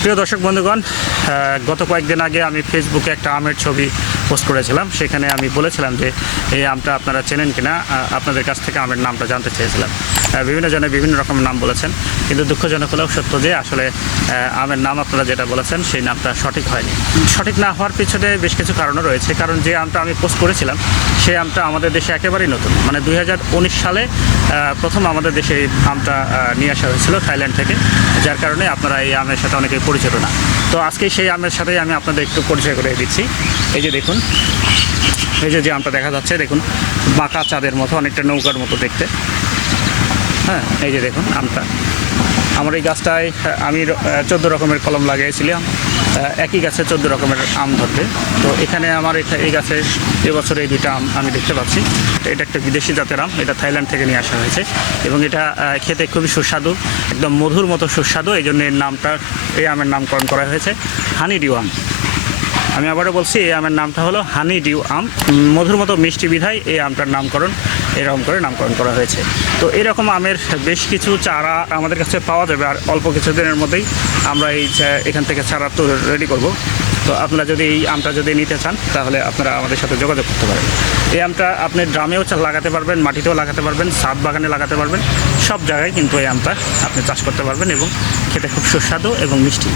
প্রিয় দর্শক বন্ধুগণ গত কয়েকদিন আগে আমি ফেসবুকে একটা আমের ছবি পোস্ট করেছিলাম। সেখানে আমি বলেছিলাম যে, এই আমটা আপনারা চেনেন কিনা? আপনাদের কাছ থেকে আমের নামটা জানতে চেয়েছিলাম। বিভিন্ন জনে বিভিন্ন রকম নাম বলেছেন, কিন্তু দুঃখজনক হলেও সত্য যে, আসলে আমের নাম আপনারা যেটা বলেছেন, সেই নামটা সঠিক হয়নি। সঠিক না হওয়ার পিছনে বেশ কিছু কারণও রয়েছে। কারণ যে আমটা আমি পোস্ট করেছিলাম, সেই আমটা আমাদের দেশে একেবারেই নতুন। মানে দুই হাজার উনিশ সালে প্রথম আমাদের দেশে এই আমটা নিয়ে আসা হয়েছিল থাইল্যান্ড থেকে, যার কারণে আপনারা এই আমের সাথে অনেকেই পরিচিত না তো আজকে সেই আমের সাথেই আমি আপনাদের একটু পরিচয় করে দিচ্ছি। এই যে দেখুন, এই যে যে আমটা দেখা যাচ্ছে, দেখুন, বাঁকা চাঁদের মতো, অনেকটা নৌকার মতো দেখতে। হ্যাঁ এই যে দেখুন আমটা। আমার এই গাছটায় আমি চোদ্দ রকমের কলম লাগিয়েছিলাম। একই গাছে চোদ্দ রকমের আম ধরবে। তো এখানে আমার এই গাছে এবছর এই দুইটা আম আমি দেখতে পাচ্ছি। এটা একটা বিদেশি জাতের আম, এটা থাইল্যান্ড থেকে নিয়ে আসা হয়েছে। এবং এটা খেতে খুবই সুস্বাদু, একদম মধুর মতো সুস্বাদু, এই জন্য এর নামটা, এই আমের নামকরণ করা হয়েছে হানি ডিউ আম। আমি আবারও বলছি, এই আমের নামটা হলো হানি ডিউ আম। মধুর মতো মিষ্টি বিধায় এই আমটার নামকরণ। এরকম করে নামকরণ করা হয়েছে। তো এরকম আমের বেশ কিছু চারা আমাদের কাছে পাওয়া যাবে আর অল্প কিছুদিনের মধ্যেই আমরা এই এখান থেকে চারা তো রেডি করব। তো আপনারা যদি এই আমটা যদি নিতে চান, তাহলে আপনারা আমাদের সাথে যোগাযোগ করতে পারেন। এই আমটা আপনি ড্রামেও লাগাতে পারবেন, মাটিতেও লাগাতে পারবেন, সাত বাগানে লাগাতে পারবেন। সব জায়গায় কিন্তু এই আমটা আপনি চাষ করতে পারবেন এবং খেতে খুব সুস্বাদু এবং মিষ্টি।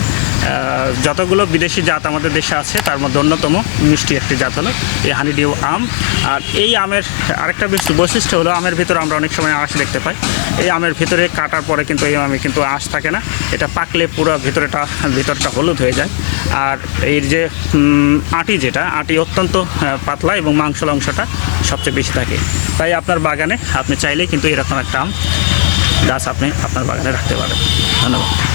যতগুলো বিদেশি জাত আমাদের দেশে আছে, তার মধ্যে অন্যতম মিষ্টি একটি জাত হলো এই হানিডিউ আম। আর এই আমের আরেকটা বেশ বৈশিষ্ট্য হলো আমের ভিতরে আমরা অনেক সময় আঁশ দেখতে পাই। এই আমের ভিতরে কাটার পরে কিন্তু এই আমে কিন্তু আঁশ থাকে না। এটা পাকলে পুরো ভিতরেটা, ভিতরটা হলুদ হয়ে যায়। আর এর যে আটি যেটা, আটি অত্যন্ত পাতলা এবং মাংসল অংশটা সবচেয়ে বেশি থাকে। তাই আপনার বাগানে আপনি চাইলেই কিন্তু এরকম একটা আম গাছ আপনি আপনার বাগানে রাখতে পারেন। ধন্যবাদ।